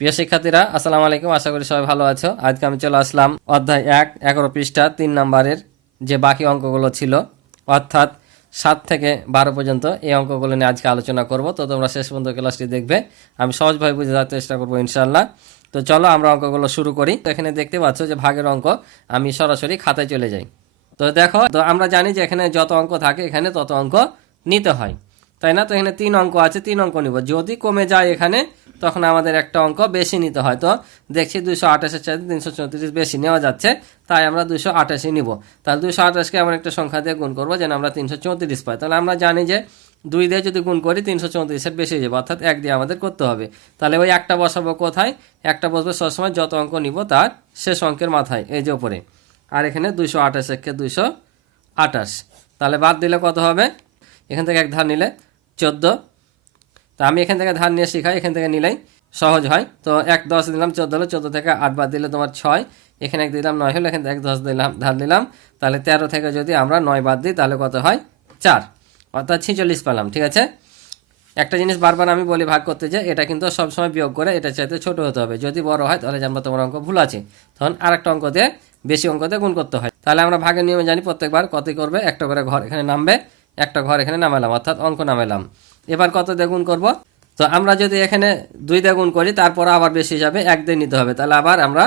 প্রিয় শিক্ষার্থীরা, আসসালামু আলাইকুম। আশা করি সবাই ভালো আছো। আজকে আমি চলে আসলাম অধ্যায় 1 11 পৃষ্ঠা 3 নম্বরের যে বাকি অঙ্কগুলো ছিল, অর্থাৎ 7 থেকে 12 পর্যন্ত এই অঙ্কগুলো নিয়ে আজকে আলোচনা করব। তো তোমরা শেষ পর্যন্ত ক্লাসটি দেখবে, আমি সহজভাবে বুঝে দেওয়ার চেষ্টা করবো ইনশাআল্লাহ। তো চলো আমরা অঙ্কগুলো শুরু করি। তো এখানে দেখতে পাচ্ছ যে ভাগের অঙ্ক, আমি সরাসরি খাতায় চলে যাই। তো দেখো, তো আমরা জানি যে এখানে যত অঙ্ক থাকে এখানে তত অঙ্ক নিতে হয়, তাই না? তো এখানে 3 অঙ্ক আছে, 3 অঙ্ক নিব। যদি কমে যায় এখানে, তখন আমাদের একটা অঙ্ক বেশি নিতে হয়। তো দেখছি 228-এর চাইতে 334 বেশি নেওয়া যাচ্ছে, তাই আমরা 228 নিব। তাহলে 228কে এমন একটা সংখ্যা দিয়ে গুণ করবো যেন আমরা 334 পাই। তাহলে আমরা জানি যে 2 দিয়ে যদি গুণ করি 334-এর বেশি হয়ে যাবে, অর্থাৎ 1 দিয়ে আমাদের করতে হবে। তাহলে ওই একটা বসাবো কোথায়? একটা বসবে সবসময় যত অঙ্ক নিব তার শেষ অঙ্কের মাথায়, এই যে উপরে। আর এখানে 228-কে 228, তাহলে বাদ দিলে কত হবে? এখান থেকে এক ধার নিলে 14। তো আমি এখান থেকে ধার নিয়ে শিখাই, এখান থেকে নিলেই সহজ হয়। তো 1 10 দিলাম, 14 হলো, 14 থেকে 8 বাদ দিলে তোমার 6, এখানে 1 দিলাম 9 হলো, এখান থেকে 1 10 দিলাম, ধার দিলাম। তাহলে 13 থেকে যদি আমরা 9 বাদ দিই তাহলে কত হয়? 4, অর্থাৎ 46 পেলাম। ঠিক আছে, একটা জিনিস বারবার আমি বলি ভাগ করতে, যে এটা কিন্তু সবসময় বিয়োগ করে এটা চাইতে ছোট হতে হবে। যদি বড় হয় তাহলে জানবো তোমার অঙ্ক ভুল আছে, তখন আরেকটা অঙ্ক দিয়ে বেশি অঙ্ক দিয়ে গুণ করতে হয়। তাহলে আমরা ভাগের নিয়মে জানি প্রত্যেকবার কতই করবে, একটা করে ঘর এখানে নামবে, একটা ঘর এখানে নামালাম, অর্থাৎ অঙ্ক নামালাম। এবার কত দিয়ে গুণ করবো? তো আমরা যদি এখানে 2 দিয়ে গুণ করি, তারপর আবার বেশি যাবে, 1 দিয়ে নিতে হবে। তাহলে আবার আমরা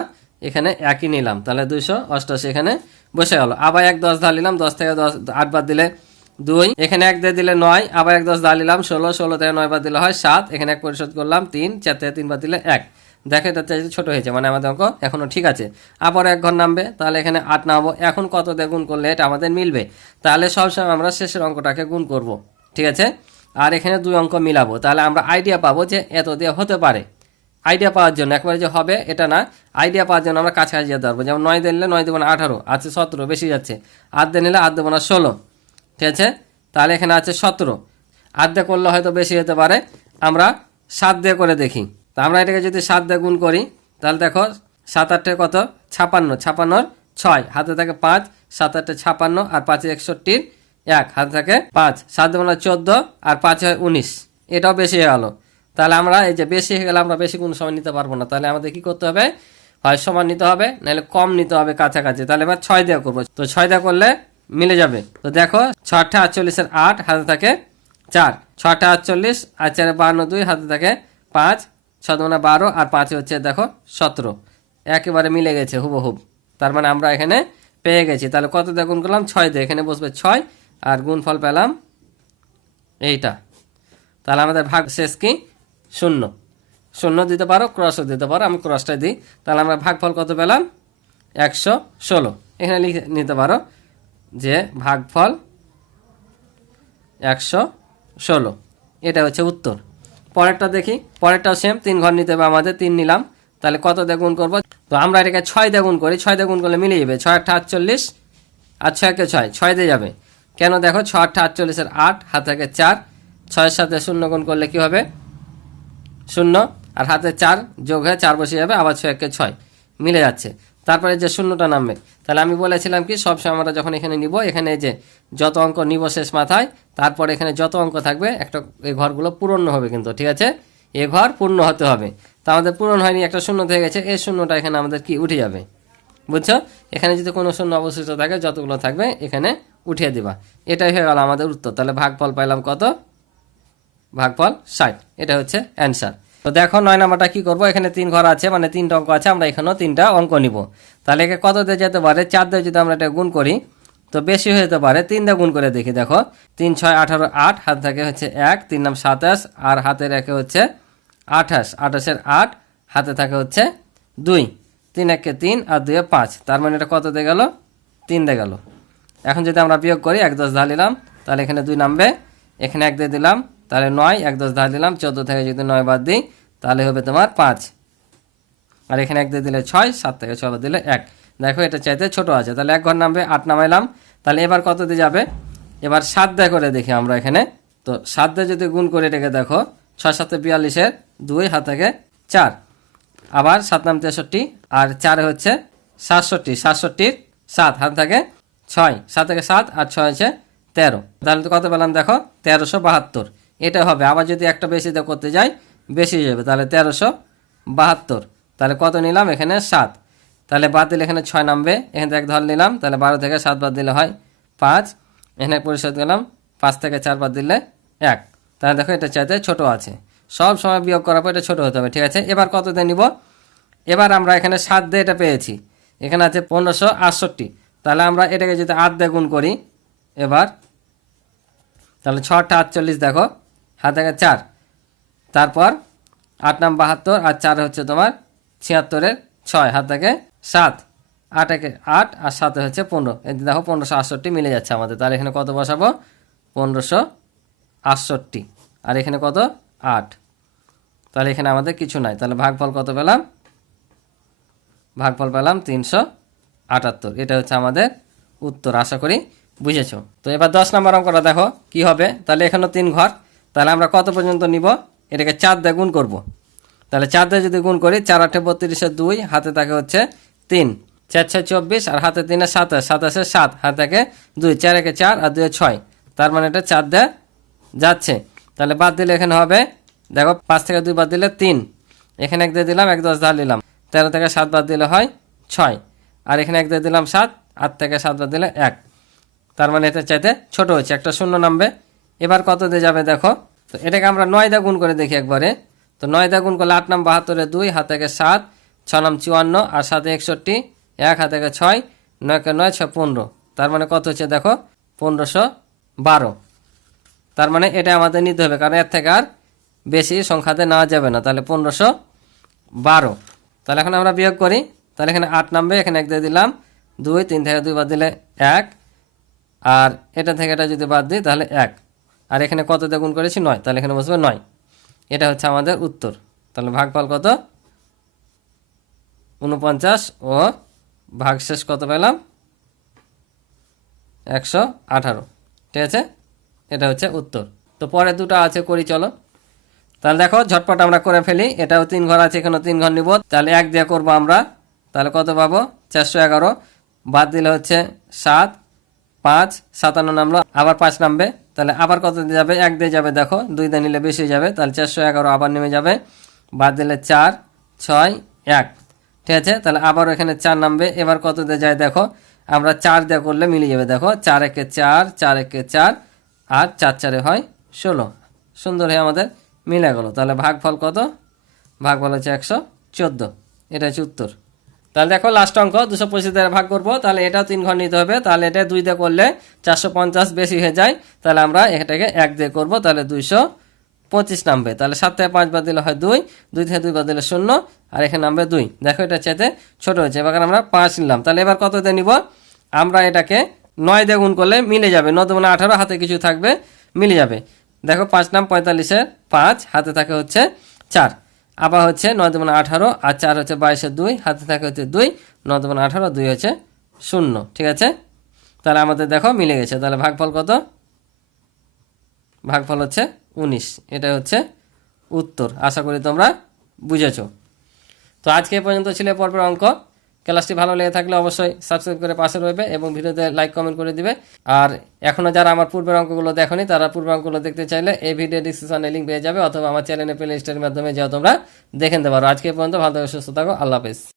এখানে 1ই নিলাম, তাহলে 288 এখানে বসে গেল। আবার 1 10 ধার নিলাম, 10 থেকে 8 বাদ দিলে 2, এখানে 1 দিয়ে দিলে 9, আবার 1 10 ধার নিলাম 16, 16 থেকে 9 বাদ দিলে হয় 7, এখানে 1 পরিশোধ করলাম 3, 4 থেকে 3 বাদ দিলে 1। দেখো এটা চাইতে ছোট হয়েছে, মানে আমাদের অঙ্ক এখনো ঠিক আছে। আবার 1 ঘর নামবে, তাহলে এখানে 8 নামবো। এখন কত দিয়ে গুণ করলে এটা আমাদের মিলবে? তাহলে সবসময় আমরা শেষের অঙ্কটাকে গুণ করব, ঠিক আছে। আর এখানে 2 অঙ্ক মিলাবো, তাহলে আমরা আইডিয়া পাবো যে এত দিয়ে হতে পারে। আইডিয়া পাওয়ার জন্য, একবারে যে হবে এটা না, আইডিয়া পাওয়ার জন্য আমরা কাছাকাছি যেতে পারবো। যেমন 9 দিয়ে নিলে 9 দেবো না 18, আছে 17, বেশি যাচ্ছে। 8 দিয়ে নিলে 8 দেবো না 16, ঠিক আছে। তাহলে এখানে আছে 17, 8 দিয়ে করলে হয়তো বেশি হতে পারে। আমরা 7 দিয়ে করে দেখি। তা আমরা এটাকে যদি 7 দিয়ে গুণ করি, তাহলে দেখো 7 8 কত? 56, 56 6, হাতে থাকে 5, 7 8 56, আর 5 61, 1 হাতে থাকে 5, 7 দেবো না 14, আর 5 হয় 19, এটাও বেশি হয়ে গেল। তাহলে আমরা এই যে বেশি হয়ে গেলে আমরা বেশি কোনো সময় নিতে পারবো না। তাহলে আমাদের কি করতে হবে? হয় সমান নিতে হবে, নাহলে কম নিতে হবে কাছাকাছি। তাহলে এবার 6 দিয়ে করবো। তো 6 দিয়ে করলে মিলে যাবে। তো দেখো 6 48 8, হাতে থাকে 4, 6 48 আর 4 52, হাতে থাকে 5, 6 12, আর 5 হচ্ছে দেখো 17, একেবারে মিলে গেছে হুবহুব। তার মানে আমরা এখানে পেয়ে গেছি। তাহলে কত দিয়ে গুণ করলাম? 6 দিয়ে, এখানে বসবে 6, আর গুণফল পেলাম এইটা। তাহলে আমাদের ভাগ শেষ কি? 0। 0 দিতে পারো, ক্রসও দিতে পারো, আমি ক্রসটাই দিই। তাহলে আমরা ভাগফল কত পেলাম? 116। এখানে লিখে নিতে পারো যে ভাগফল 116, এটা হচ্ছে উত্তর। পরেরটা দেখি, পরেরটাও সেম, 3 ঘর নিতে হবে আমাদের, 3 নিলাম। তাহলে কত দিয়ে গুণ করবো? তো আমরা এটাকে 6 দিয়ে গুণ করি, 6 দিয়ে গুণ করলে মিলে যাবে। 6 8 48, আর 6 কে 6, 6 দিয়ে যাবে। কেন? দেখো 6 8 48 8, হাত থেকে 4, 6-এর সাথে 0 গুণ করলে কি হবে? 0, আর হাতে 4 যোগ হয়ে 4 বসে যাবে, আবার 6 কে 6, মিলে যাচ্ছে। তারপরে যে 0টা নামবে, তাহলে আমি বলেছিলাম কি সবসময় আমরা যখন এখানে নিব, এখানে যে যত অঙ্ক নিব শেষ মাথায়, তারপর এখানে যত অঙ্ক থাকবে একটা এই ঘরগুলো পূরণ হবে কিন্তু, ঠিক আছে। এ ঘর পূর্ণ হতে হবে। তা আমাদের পূরণ হয়নি, একটা 0 থেকে গেছে, এই 0টা এখানে আমাদের কি উঠে যাবে, বুঝছো? এখানে যদি কোনো 0 অবশিষ্ট থাকে, যতগুলো থাকবে এখানে উঠিয়ে দিবা। এটাই হয়ে গেল আমাদের উত্তর। তাহলে ভাগফল পাইলাম কত? ভাগফল 60, এটা হচ্ছে অ্যান্সার। তো দেখো 9 নাম্বারটা কি করব? এখানে 3 ঘর আছে, মানে 3টা অঙ্ক আছে, আমরা এখানেও 3টা অঙ্ক নিব। তাহলে একে কত দিয়ে যেতে পারে? 4 দিয়ে যদি আমরা এটা গুণ করি তো বেশি হয়ে যেতে পারে। 3 দিয়ে গুণ করে দেখি। দেখো 3 6 18 8, হাত থাকে হচ্ছে 1, 3 নাম 27, আর হাতের একে হচ্ছে 28, 28-এর 8, হাতে থাকে হচ্ছে 2, 3 1 3, আর 2 5, তার মানে এটা কত দিয়ে গেল? 3 দিয়ে গেল। এখন যদি আমরা বিয়োগ করি, 1 10 ধার নিলাম, তাহলে এখানে 2 নামবে, এখানে 1 দিয়ে দিলাম, তাহলে 9, 1 10 ধার দিলাম, 14 থেকে যদি 9 বাদ দিই তাহলে হবে তোমার 5, আর এখানে 1 দিয়ে দিলে 6, 7 থেকে 6 বাদ দিলে 1। দেখো এটা চাইতে ছোট আছে, তাহলে 1 ঘর নামবে, 8 নামাইলাম। তাহলে এবার কত দিয়ে যাবে? এবার 7 দিয়ে করে দেখি আমরা এখানে। তো 7 দিয়ে যদি গুণ করে এটাকে দেখো, 6 7 42, 2 হাত থেকে 4, আবার 7 নাম 63, আর 4 হচ্ছে 67, 67-র 7, হাত থাকে 6, 7 থেকে 7, আর 6 হচ্ছে 13। তাহলে তো কত পেলাম? দেখো 1372, এটা হবে। আবার যদি একটা বেশি দিয়ে করতে যাই বেশি যাবে, তাহলে 72, তাহলে কত নিলাম এখানে 7, তাহলে বাদ দিলে এখানে 6 নামবে, এখানে 1 ধর নিলাম, তাহলে 12 থেকে 7 বাদ দিলে হয় 5, এখানে পরিশোধ গেলাম, 5 থেকে 4 বাদ দিলে 1, তাহলে দেখো এটা চাইতে ছোট আছে, সব সময় বিয়োগ করার পর এটা ছোট হতে হবে, ঠিক আছে। এবার কত দিয়ে নিব, এবার আমরা এখানে 7 দিয়ে এটা পেয়েছি, এখানে আছে 1568, তাহলে আমরা এটাকে যদি 8 দিয়ে গুণ করি এবার, তাহলে 6 × 48 দেখো, হাত থেকে 4, তারপর 8 নাম 72 আর 4 হচ্ছে তোমার 76-এর 6, হাত থেকে 7, 8 একে 8 আর 7 হচ্ছে 15, এই দেখো 1568 মিলে যাচ্ছে আমাদের, তাহলে এখানে কত বসাবো 1568, আর এখানে কত 8, তাহলে এখানে আমাদের কিছু নাই, তাহলে ভাগফল কত পেলাম, ভাগফল পেলাম 378, এটা হচ্ছে আমাদের উত্তর। আশা করি বুঝেছো। তো এবার 10 নম্বর অঙ্কটা দেখো কি হবে, তাহলে এখানেও 3 ঘর, তাহলে আমরা কত পর্যন্ত নিব, এটাকে 4 দিয়ে গুণ করব, তাহলে 4 দিয়ে যদি গুণ করি 4 8 32 2, হাতে থাকে হচ্ছে 3, 4 6 24 আর হাতে 3 27, 27 7, হাতে থাকে 2, 4 1 4 আর 2 6, তার মানে এটা 4 দিয়ে যাচ্ছে, তাহলে বাদ দিলে এখানে হবে দেখো 5 থেকে 2 বাদ দিলে 3, এখানে 1 দিয়ে দিলাম, 1 10 ধার নিলাম, 13 থেকে 7 বাদ দিলে হয় 6, আর এখানে 1 দিয়ে দিলাম 7, 8 থেকে 7 বাদ দিলে 1, তার মানে এটা চাইতে ছোট হচ্ছে, একটা শূন্য নামবে। এবার কত দিয়ে যাবে দেখো, তো এটাকে আমরা 9 দিয়ে গুণ করে দেখি একবারে, তো 9 দিয়ে গুণ করলে 8 নাম 72-এ 2, হাত থেকে 7, 6 নাম 54 আর 7 61, 1 হাত থেকে 6, 9 কে 9 6 15, তার মানে কত হচ্ছে দেখো 1512, তার মানে এটা আমাদের নিতে হবে, কারণ এর থেকে আর বেশি সংখ্যাতে নেওয়া যাবে না, তাহলে 1512, তাহলে এখন আমরা বিয়োগ করি, তাহলে এখানে 8 নামবে, এখানে 1 দিয়ে দিলাম, 2, 3 থেকে 2 বাদ দিলে 1, আর এটা থেকে এটা যদি বাদ দিই তাহলে 1, আর এখানে কত দিয়ে গুণ করেছি 9, তাহলে এখানে বসবে 9, এটা হচ্ছে আমাদের উত্তর। তাহলে ভাগফল কত 49 ও ভাগশেষ কত পেলাম 118, ঠিক আছে, এটা হচ্ছে উত্তর। তো পরে দুটো আছে করি চলো, তাহলে দেখো ঝটপট আমরা করে ফেলি, এটাও 3 ঘর আছে, এখানেও 3 ঘর নিব, তাহলে 1 দিয়ে করবো আমরা, তাহলে কত পাবো 411, বাদ দিলে হচ্ছে 7, 5 57 নামলো, আবার 5 নামবে, তাহলে আবার কত দিয়ে যাবে 1 দিয়ে যাবে, দেখো 2 দিয়ে নিলে বেশি যাবে, তাহলে 411 আবার নেমে যাবে, বাদ দিলে 4 6 1, ঠিক আছে, তাহলে আবার এখানে 4 নামবে, এবার কত দিয়ে যায় দেখো, আমরা 4 দিয়ে করলে মিলে যাবে, দেখো 4 1 4, 4 1 4 আর 4 4 হয় 16, সুন্দর হয়ে আমাদের মিলে গেল। তাহলে ভাগফল কত, ভাগফল হচ্ছে 114, এটা হচ্ছে উত্তর। তাহলে দেখো লাস্ট অঙ্ক 225 দ্বারা ভাগ করবো, তাহলে এটাও 3 ঘর নিতে হবে, তাহলে এটা 2 দিয়ে করলে 450 বেশি হয়ে যায়, তাহলে আমরা এটাকে 1 দিয়ে করবো, তাহলে 225 নামবে, তাহলে 7 থেকে 5 বাদ দিলে হয় 2, 2 থেকে 2 বাদ দিলে 0, আর এখানে নামবে 2, দেখো এটা চাইতে ছোট হয়েছে, এবার আমরা 5 নিলাম, তাহলে এবার কত দিয়ে নিব, আমরা এটাকে 9 দিয়ে গুণ করলে মিলে যাবে, 9 × 18, হাতে কিছু থাকবে মিলে যাবে, দেখো 5 নাম 45-এর 5, হাতে থাকে হচ্ছে 4, আবার হচ্ছে 9 × 18 আর 4 হচ্ছে 22-এর 2, হাতে থাকে হচ্ছে 2, 9 × 18 2 হচ্ছে 0, ঠিক আছে, তাহলে আমাদের দেখো মিলে গেছে, তাহলে ভাগফল কত, ভাগফল হচ্ছে 19, এটা হচ্ছে উত্তর। আশা করি তোমরা বুঝেছো। তো আজকে এই পর্যন্ত ছিল পর্বের অঙ্ক, ক্লাসটি ভালো লেগে থাকলে অবশ্যই সাবস্ক্রাইব করে পাশে রইবে এবং ভিডিওতে লাইক কমেন্ট করে দিবে, আর এখনও যারা আমার পূর্বের অঙ্কগুলো দেখোনি তারা পূর্বের অঙ্কগুলো দেখতে চাইলে এই ভিডিও ডিসক্রিপশনে লিঙ্ক পেয়ে যাবে, অথবা আমার চ্যানেলে প্লে লিস্টের মাধ্যমে যাও তোমরা দেখে নিতে পারো। আজকে এই পর্যন্ত ভালো থাকো, সুস্থ থাকো, আল্লাহ হাফেজ।